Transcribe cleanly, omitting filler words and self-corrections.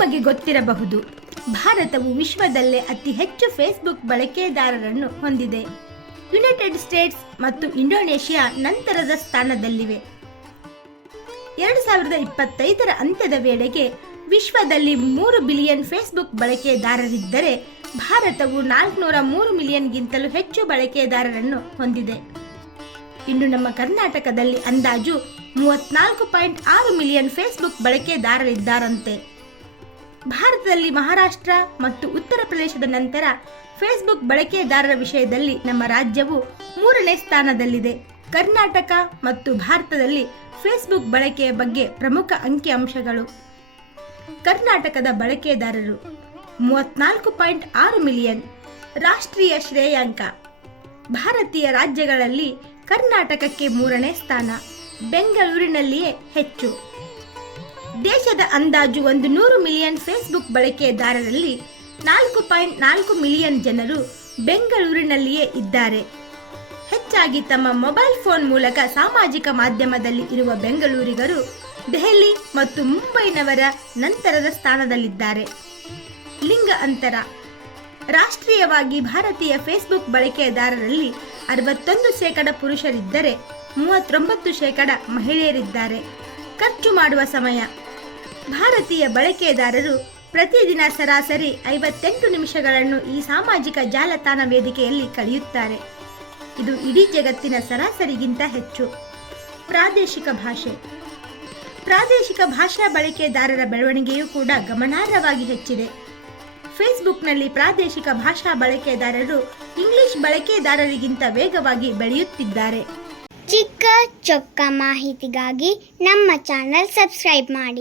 ನಿಮಗೆ ಗೊತ್ತಿರಬಹುದು, ಭಾರತವು ವಿಶ್ವದಲ್ಲೇ ಅತಿ ಹೆಚ್ಚು ಫೇಸ್ಬುಕ್ ಬಳಕೆದಾರರನ್ನು ಹೊಂದಿದೆ. ಯುನೈಟೆಡ್ ಸ್ಟೇಟ್ಸ್ ಮತ್ತು ಇಂಡೋನೇಷಿಯಾ ನಂತರದ ಸ್ಥಾನದಲ್ಲಿವೆ. 2025ರ ಅಂತ್ಯದ ವೇಳೆಗೆ ವಿಶ್ವದಲ್ಲಿ 3 ಬಿಲಿಯನ್ ಫೇಸ್ಬುಕ್ ಬಳಕೆದಾರರಿದ್ದರೆ ಭಾರತವು 403 ಮಿಲಿಯನ್ಗಿಂತಲೂ ಹೆಚ್ಚು ಬಳಕೆದಾರರನ್ನು ಹೊಂದಿದೆ. ಇನ್ನು ನಮ್ಮ ಕರ್ನಾಟಕದಲ್ಲಿ ಅಂದಾಜು 34.6 ಮಿಲಿಯನ್ ಫೇಸ್ಬುಕ್ ಬಳಕೆದಾರರಿದ್ದಾರಂತೆ. ಭಾರತದಲ್ಲಿ ಮಹಾರಾಷ್ಟ್ರ ಮತ್ತು ಉತ್ತರ ಪ್ರದೇಶದ ನಂತರ ಫೇಸ್ಬುಕ್ ಬಳಕೆದಾರರ ವಿಷಯದಲ್ಲಿ ನಮ್ಮ ರಾಜ್ಯವು 3ನೇ ಸ್ಥಾನದಲ್ಲಿದೆ. ಕರ್ನಾಟಕ ಮತ್ತು ಭಾರತದಲ್ಲಿ ಫೇಸ್ಬುಕ್ ಬಳಕೆಯ ಬಗ್ಗೆ ಪ್ರಮುಖ ಅಂಕಿಅಂಶಗಳು. ಕರ್ನಾಟಕದ ಬಳಕೆದಾರರು 34.6 ಮಿಲಿಯನ್. ರಾಷ್ಟ್ರೀಯ ಶ್ರೇಯಾಂಕ. ಭಾರತೀಯ ರಾಜ್ಯಗಳಲ್ಲಿ ಕರ್ನಾಟಕಕ್ಕೆ 3ನೇ ಸ್ಥಾನ, ಬೆಂಗಳೂರಿನಲ್ಲಿಯೇ ಹೆಚ್ಚು. ದೇಶದ ಅಂದಾಜು 100 ಮಿಲಿಯನ್ ಫೇಸ್ಬುಕ್ ಬಳಕೆದಾರರಲ್ಲಿ 4.4 ಮಿಲಿಯನ್ ಜನರು ಬೆಂಗಳೂರಿನಲ್ಲಿಯೇ ಇದ್ದಾರೆ. ಹೆಚ್ಚಾಗಿ ತಮ್ಮ ಮೊಬೈಲ್ ಫೋನ್ ಮೂಲಕ ಸಾಮಾಜಿಕ ಮಾಧ್ಯಮದಲ್ಲಿ ಇರುವ ಬೆಂಗಳೂರಿಗರು ದೆಹಲಿ ಮತ್ತು ಮುಂಬೈನವರ ನಂತರದ ಸ್ಥಾನದಲ್ಲಿದ್ದಾರೆ. ಲಿಂಗ ಅಂತರ. ರಾಷ್ಟ್ರೀಯವಾಗಿ ಭಾರತೀಯ ಫೇಸ್ಬುಕ್ ಬಳಕೆದಾರರಲ್ಲಿ 61% ಪುರುಷರಿದ್ದರೆ 39% ಮಹಿಳೆಯರಿದ್ದಾರೆ. ಖರ್ಚು ಮಾಡುವ ಸಮಯ. ಭಾರತೀಯ ಬಳಕೆದಾರರು ಪ್ರತಿದಿನ ಸರಾಸರಿ 58 ನಿಮಿಷಗಳನ್ನು ಈ ಸಾಮಾಜಿಕ ಜಾಲತಾಣ ವೇದಿಕೆಯಲ್ಲಿ ಕಳೆಯುತ್ತಾರೆ. ಇದು ಇಡೀ ಜಗತ್ತಿನ ಸರಾಸರಿಗಿಂತ ಹೆಚ್ಚು. ಪ್ರಾದೇಶಿಕ ಭಾಷೆ. ಪ್ರಾದೇಶಿಕ ಭಾಷಾ ಬಳಕೆದಾರರ ಬೆಳವಣಿಗೆಯೂ ಕೂಡ ಗಮನಾರ್ಹವಾಗಿ ಹೆಚ್ಚಿದೆ. ಫೇಸ್ಬುಕ್ನಲ್ಲಿ ಪ್ರಾದೇಶಿಕ ಭಾಷಾ ಬಳಕೆದಾರರು ಇಂಗ್ಲಿಷ್ ಬಳಕೆದಾರರಿಗಿಂತ ವೇಗವಾಗಿ ಬೆಳೆಯುತ್ತಿದ್ದಾರೆ. ಚಿಕ್ಕ ಚೊಕ್ಕ ಮಾಹಿತಿಗಾಗಿ ನಮ್ಮ ಚಾನೆಲ್ ಸಬ್ಸ್ಕ್ರೈಬ್ ಮಾಡಿ.